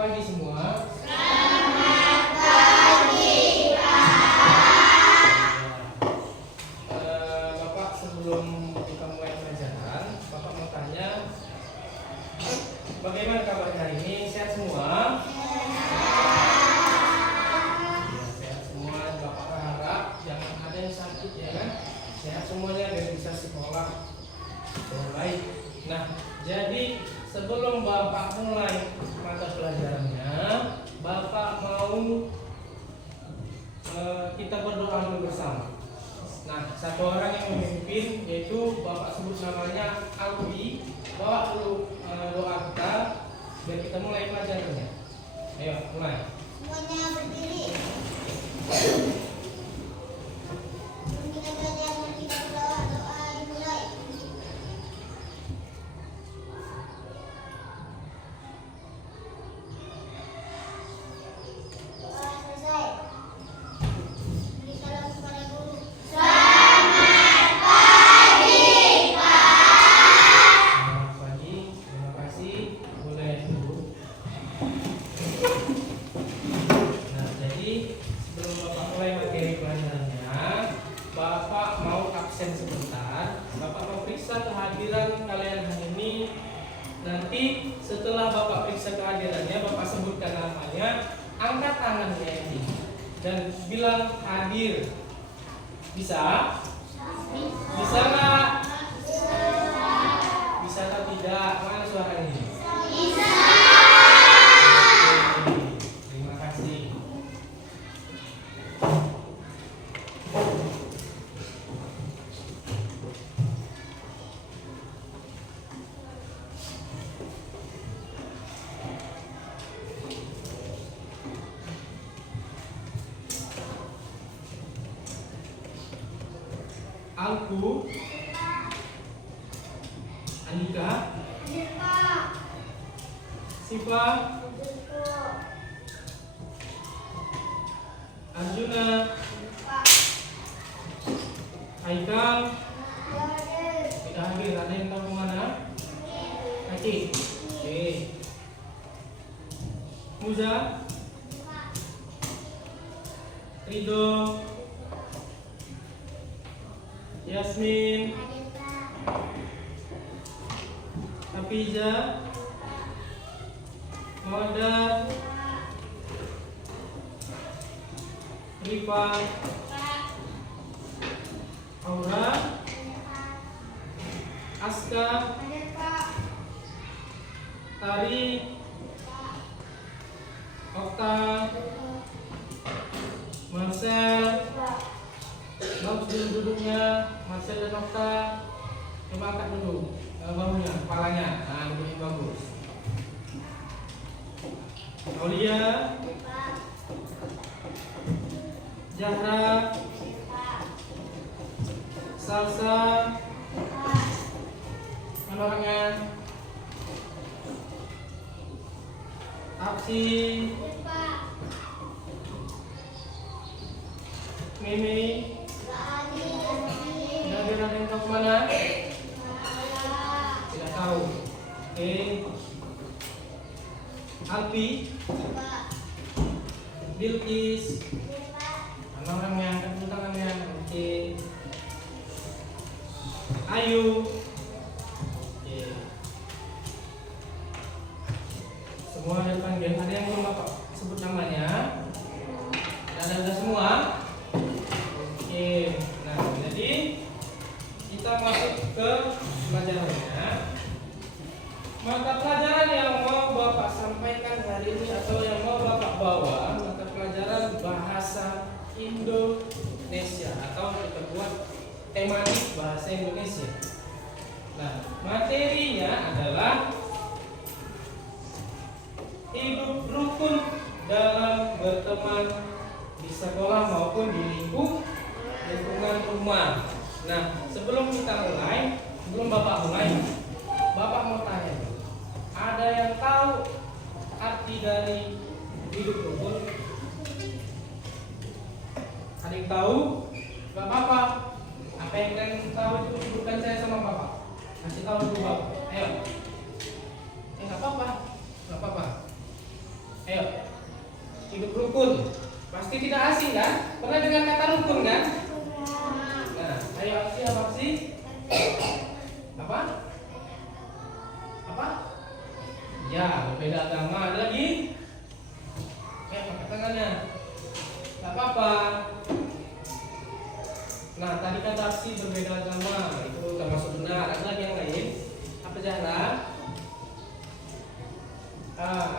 pagi semua. Selamat pagi, Pak. Bapak, sebelum kita mulai pelajaran, Bapak mau tanya, bagaimana kabar hari ini? Sehat semua? Ya, sehat semua. Bapak berharap jangan ada yang sakit, ya kan? Sehat semuanya biar bisa sekolah dengan baik. Nah, jadi sebelum Bapak mulai mata pelajarannya, Bapak mau kita berdoa dulu bersama. Nah, satu orang yang memimpin, yaitu Bapak sebut namanya Alwi. Bawa dulu doa kita biar kita mulai pelajarannya. Ayo, mulai. Semuanya berdiri. Kita belajar, kita berdoa, doa dimulai. Doa selesai. Beri salam kepada guru. Selamat pagi, Pak. Selamat pagi, terima kasih. Boleh dulu. Nah, jadi sebelum Bapak mulai materi pelajarannya, Bapak mau absen sebentar. Bapak mau periksa kehadiran kalian hari ini. Nanti setelah Bapak periksa kehadirannya, Bapak sebutkan namanya, angkat tangannya ini, dan bilang hadir. Bisa? Bisa nggak? Bisa atau tidak? Mana suaranya? Bisa. Oke, terima kasih. Alku, Andika, Siva, Arjuna, Haikal, tidak hadir. Ada yang tahu kemana? Haji. Oke. Muza, Rido, Yasmin, Hafiza, Mawadah, Rifa, Aura, Aska, Tari, Okta, Marcel. Bagus duduknya, Marcel dan Okta. Coba angkat dulu bahunya, kepalanya. Nah, duduknya bagus. Aulia, Zahra, Salsa, mana orangnya? Apsi, Mimi, ada yang tahu kemana? Tidak tahu. Oke. Alpi, Bilkis, mana orangnya? Angkat dulu tangannya. Oke. Ayu. Oke. Semua ada dipanggil. Ada yang belum Bapak sebut namanya? Ada semua? Oke. Nah, jadi kita masuk ke pelajarannya. Mata pelajaran yang mau Bapak sampaikan hari ini atau yang mau Bapak bawa, mata pelajaran bahasa Indonesia atau kita buat tematik bahasa Indonesia. Nah, materinya adalah hidup rukun dalam berteman di sekolah maupun di lingkungan rumah. Nah, sebelum Bapak mulai, Bapak mau tanya, ada yang tahu arti dari hidup rukun? Ada yang tahu? Gak apa-apa. Apa yang kalian tahu itu bukan saya sama Bapak. Kasih tahu dulu Bapak. Ayo. Gak apa-apa. Gak apa-apa. beda agama. Ada lagi? Pakai tangannya. Gak apa-apa. Nah, tadi kan taksi berbeda agama, itu termasuk benar. Ada lagi yang lain? Apa Zahra?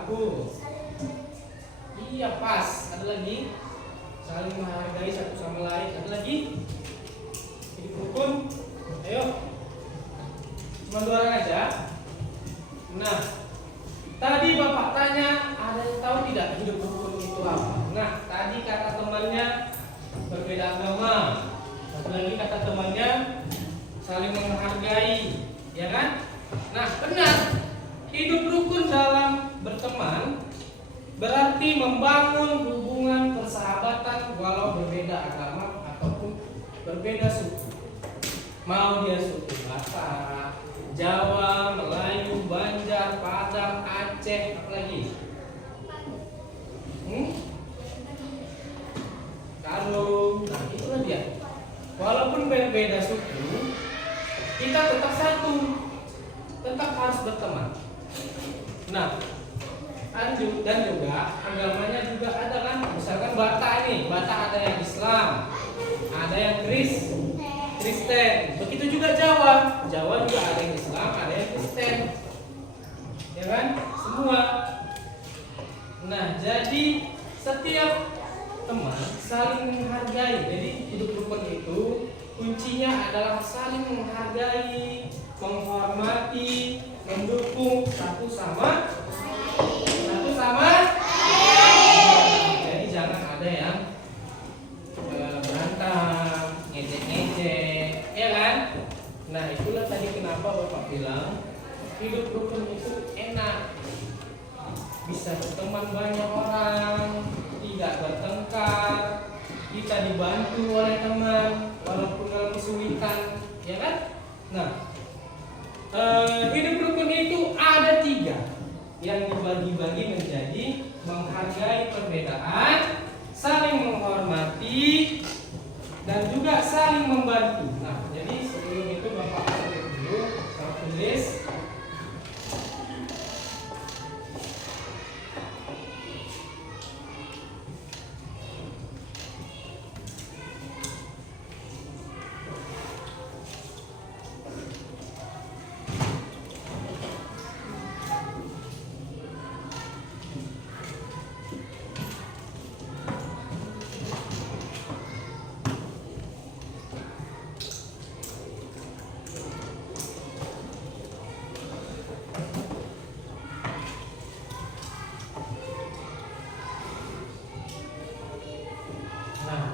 Aku. Iya, pas. Ada lagi? Saling menghargai satu sama lain. Ada lagi? Hidup rukun. Ayo. Cuma 2 orang aja. Nah, tadi Bapak tanya, ada yang tahu tidak hidup rukun itu apa? Nah, tadi kata temannya berbeda agama. Satu lagi kata temannya saling menghargai, ya kan? Nah, benar. Hidup rukun dalam berteman berarti membangun hubungan persahabatan walau berbeda agama ataupun berbeda suku. Mau dia suku Batak, Jawa, Melayu, Banjar, Padang, Aceh, apalagi? Kalau, nah itulah dia. Walaupun berbeda suku, kita tetap satu, tetap harus berteman. Nah, dan juga agamanya juga ada kan, misalkan Batak ini, Batak ada yang Islam, ada yang Kristen. Begitu juga Jawa, Jawa juga ada yang Islam, ada yang Kristen, ya kan, semua. Nah, jadi setiap teman saling menghargai. Jadi hidup rukun itu kuncinya adalah saling menghargai, menghormati, mendukung satu sama jadi jangan ada yang berantem, ngejek-ngejek, ya kan? Nah, itulah tadi kenapa Bapak bilang hidup rukun itu enak, bisa berteman banyak orang, tidak bertengkar, kita dibantu oleh teman walaupun dalam kesulitan, ya kan? Nah, hidup rukun itu ada 3 yang dibagi-bagi menjadi menghargai perbedaan, saling menghormati, dan juga saling membantu. Nah, jadi sebelum itu Bapak tulis dulu, saya tulis.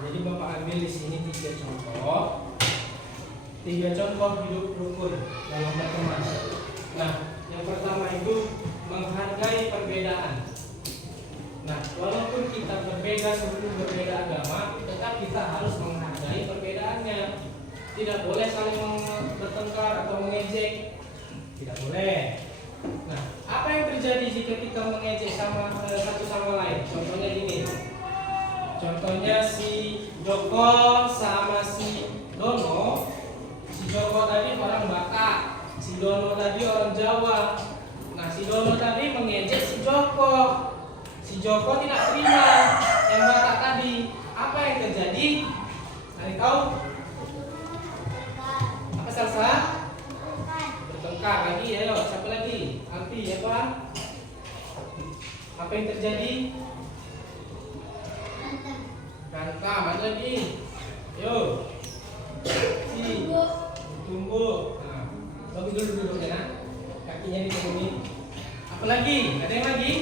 Jadi Bapak ambil di sini 3 contoh. 3 contoh hidup rukun dalam berteman. Nah, yang pertama itu menghargai perbedaan. Nah, walaupun kita berbeda suku, berbeda agama, tetap kita harus menghargai perbedaannya. Tidak boleh saling bertengkar atau mengejek. Tidak boleh. Nah, apa yang terjadi jika kita mengejek satu sama lain? Contohnya gini. Contohnya si Joko sama si Dono. Si Joko tadi orang Batak, si Dono tadi orang Jawa. Nah, si Dono tadi mengejek si Joko. Si Joko tidak terima yang Batak tadi. Apa yang terjadi? Ada tahu? Apa Salsa? Bertengkar lagi ya, siapa lagi? Alfi ya Pak? Apa yang terjadi? Hantam, ada lagi. Yo. Tunggu. Nah, bagi dulu duduknya nah. Kakinya diturunin. Apa lagi? Ada yang lagi?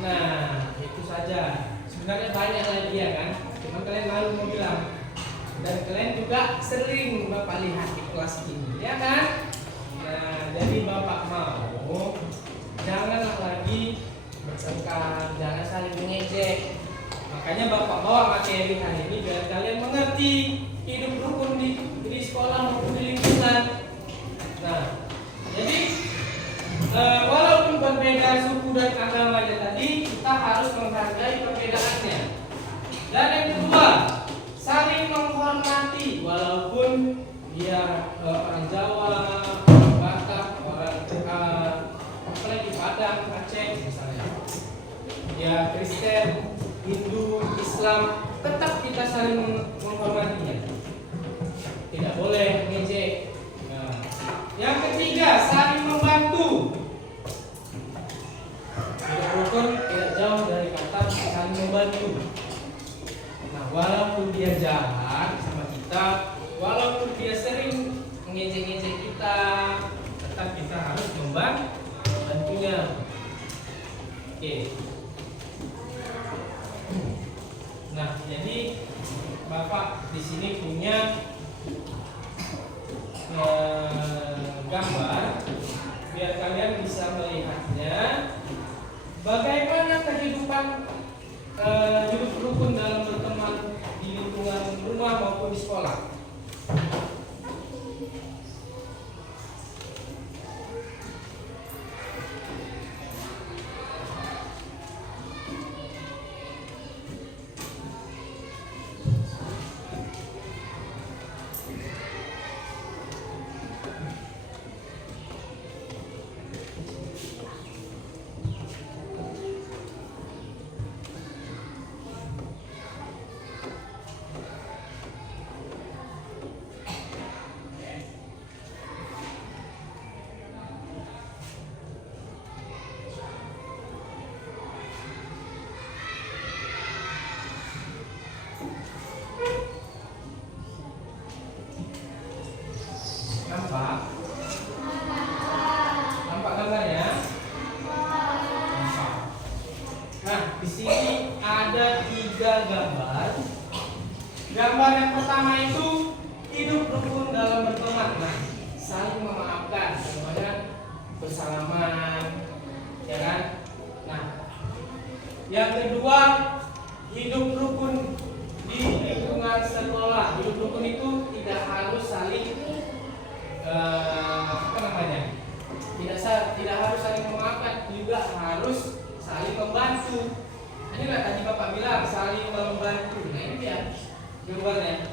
Nah, itu saja. Sebenarnya banyak lagi ya kan. Cuma kalian malu mau bilang. Dan kalian juga sering Bapak lihat di kelas ini, ya kan? Nah, jadi Bapak mau janganlah lagi bertengkar, jangan saling mengejek. Makanya Bapak bawa materi hari ini biar kalian mengerti hidup rukun di sekolah maupun di lingkungan. Nah, jadi walaupun berbeda suku dan agamanya tadi, kita harus menghargai perbedaannya. Dan yang kedua, saling menghormati walaupun dia orang Jawa, orang Batak, orang ya Kristen, Hindu, Islam, tetap kita saling menghormatinya. Tidak boleh ngejek. Nah, yang ketiga, saling membantu. Hidup rukun tidak jauh dari kata saling membantu. Nah, walaupun dia jahat sama kita, walaupun dia sering mengejek-ngejek kita, tetap kita harus membantunya. Oke. Nah, jadi Bapak di sini punya gambar biar kalian bisa melihatnya bagaimana kehidupan hidup rukun dalam berteman di lingkungan rumah maupun di sekolah. Nampak? Nampak gambarnya? Nampak. Nah, di sini ada 3 gambar. Gambar yang pertama itu hidup rukun dalam berteman. Nah, saling memaafkan, semuanya bersalaman, ya kan? Nah, yang kedua hidup rukun di lingkungan sekolah. Hidup rukun itu tidak harus saling tidak harus saling memaafkan, juga harus saling membantu. Inilah tadi Bapak bilang saling membantu. Nah, ini dia gambarnya,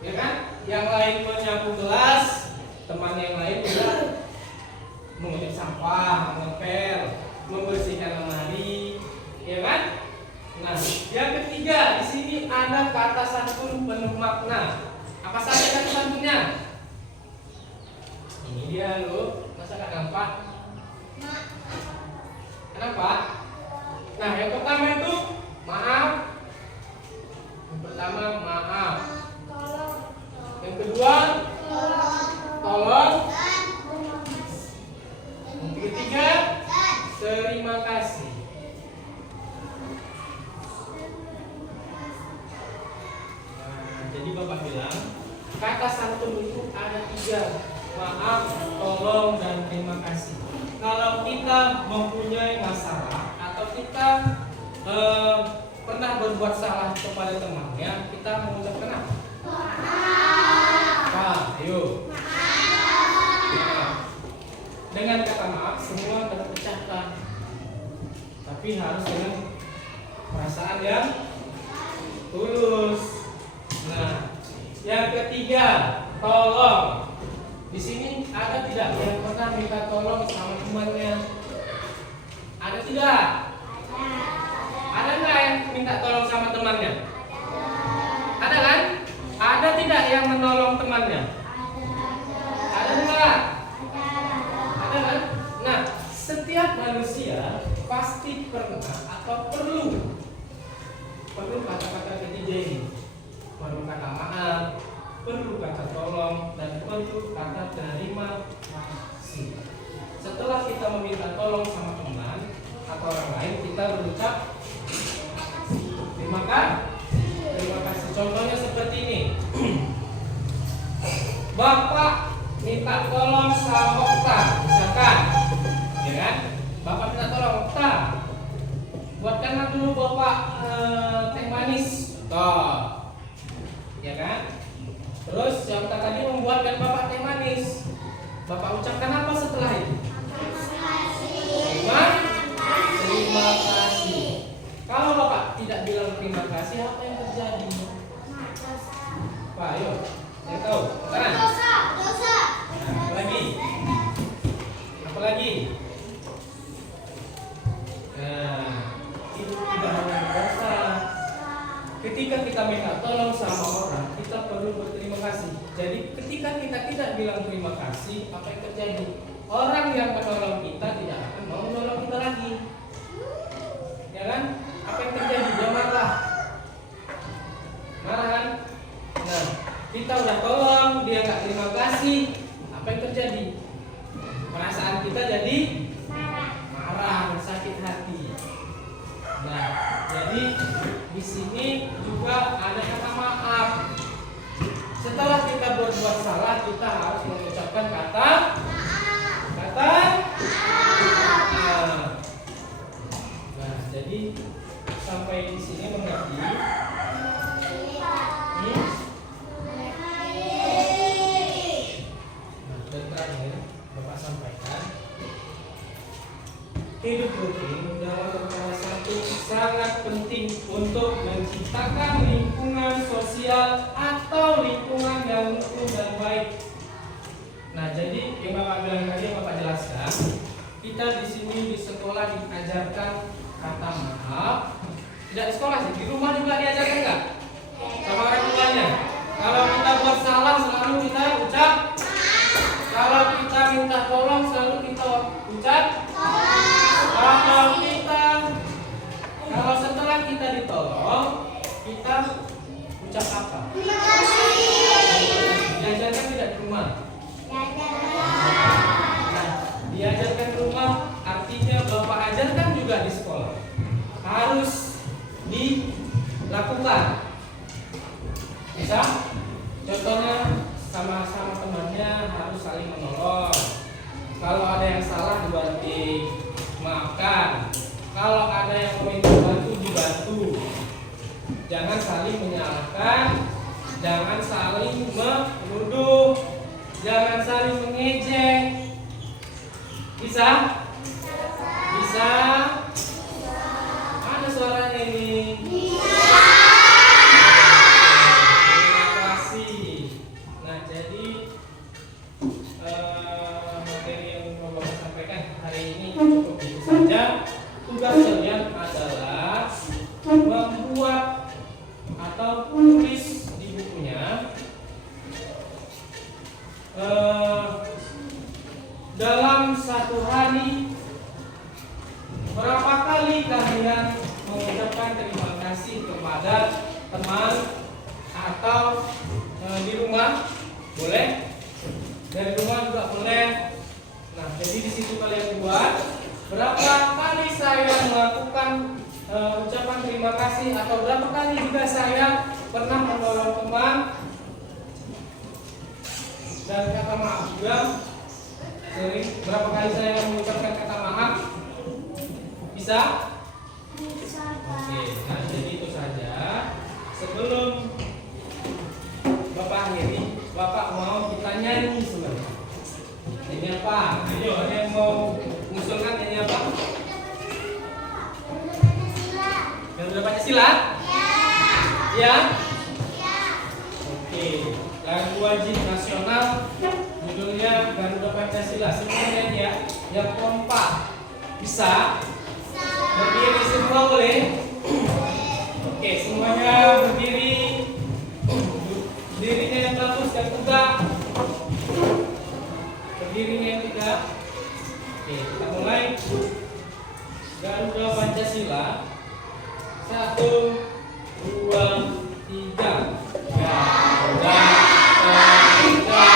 ya kan? Yang lain menyapu gelas, teman yang lain juga mengulik sampah, mengepel, membersihkan lemari, ya kan? Nah, yang ketiga di sini ada kata santun penuh makna. Apa saja kata santunnya? Ini dia loh, masa gak nampak? Kenapa? Nah, yang pertama itu maaf. Yang pertama maaf. Yang kedua tolong. Yang ketiga terima kasih. Nah, jadi Bapak bilang kata santun itu ada 3. Maaf, tolong, dan terima kasih. Kalau kita mempunyai masalah atau kita pernah berbuat salah kepada temannya, kita mengucapkan apa? Maaf. Ayo. Maaf. Dengan kata maaf semua terpecahkan, tapi harus dengan perasaan yang tulus. Nah, yang ketiga, tolong. Di sini ada tidak yang pernah minta tolong sama temannya? Ada tidak? Ada nggak yang minta tolong sama temannya? Ada kan? Ada tidak yang menolong temannya? Ada nggak? Ada kan? Nah, setiap manusia pasti pernah atau perlu kata-kata ketiga ini. Perlu kata maaf, perlu kata tolong, dan perlu kata terima kasih. Setelah kita meminta tolong sama teman atau orang lain, kita berucap terima kasih. Contohnya seperti ini. Bapak minta tolong sama Okta, misalkan, ya kan? Bapak minta tolong Okta, buatkanlah dulu Bapak teh manis, toh, ya kan? Terus yang tadi membuatkan Bapak teh manis, Bapak ucapkan apa setelah itu? Terima kasih. Kalau Bapak tidak bilang terima kasih, apa yang terjadi? Pak, ayo, yang tahu? Sekarang. Dosa. Nah, apa lagi? Apa lagi? Nah, Jadi ketika kita tidak bilang terima kasih, apa yang terjadi? Orang yang menolong kita tidak akan mau menolong kita lagi. Ya kan? Apa yang terjadi? Dia marah. Marah kan? Nah, kita udah tolong, dia nggak terima kasih. Apa yang terjadi? Perasaan kita jadi marah, sakit hati. Nah, jadi di sini juga ada kata maaf. Setelah kita berbuat salah, kita harus mengucapkan kata maaf. Nah, jadi sampai di sini mengerti? Nah, dan terakhir Bapak sampaikan, hidup rutin dalam perkara satu sangat penting untuk menciptakan lingkungan sosial atau lingkungan yang rukun dan baik. Nah, jadi yang Bapak bilang tadi, yang Bapak jelaskan, kita di sini di sekolah diajarkan kata maaf. Tidak di sekolah sih, di rumah juga diajarkan nggak? Sama orang tuanya. Kalau kita buat salah selalu kita ucap. Kalau kita minta tolong selalu kita ucap. Kalau setelah kita ditolong, kita ucap apa? Terima kasih. Diajarkan tidak di rumah? Nah, diajarkan di rumah artinya Bapak ajarkan juga di sekolah. Harus dilakukan. Bisa? Contohnya sama-sama temannya harus saling menolong. Kalau ada yang salah dibantu, maafkan. Kalau ada yang meminta bantu, dibantu. Jangan saling menyalahkan, jangan saling menuduh, jangan saling mengejek. Bisa? Bisa? Ada suaranya ini. Terima kasih. Nah, jadi materi yang Bapak sampaikan hari ini cukup itu saja. Tugas kalian adalah membuat atau tulis di bukunya dalam satu hari berapa kali kalian mengucapkan terima kasih kepada teman atau di rumah, boleh, dari rumah juga boleh. Nah, jadi di situ kalian buat berapa kali saya melakukan ucapan terima kasih, atau berapa kali juga saya pernah menolong teman, dan kata maaf juga. Sering berapa kali saya mengucapkan kata maaf? Bisa? Oke, nah jadi itu saja. Sebelum Bapak akhiri, Bapak mau kita nyanyi sebenarnya. Nyanyi apa? Ayo, ada yang mau mengusulkan nyanyi apa? Yang udah Pancasila? Ya. Oke. Lagu wajib nasional judulnya Garuda Pancasila. Semua nyanyi ya. Yang kompak. Bisa? Berdiri semua boleh? Oke, semuanya berdiri. Berdirinya yang bagus dan tegak. Berdirinya yang tegak. Oke, kita mulai. Garuda Pancasila. 1, 2, 3. Garuda Pancasila.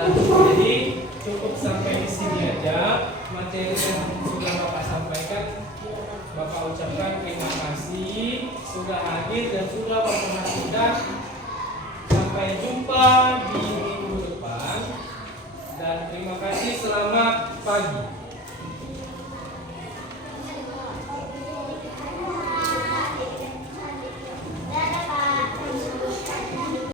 Nah, jadi cukup sampai di sini aja materi yang sudah Bapak sampaikan. Bapak ucapkan terima kasih sudah hadir dan sudah memperhatikan. Sampai jumpa di minggu depan dan terima kasih, selamat pagi.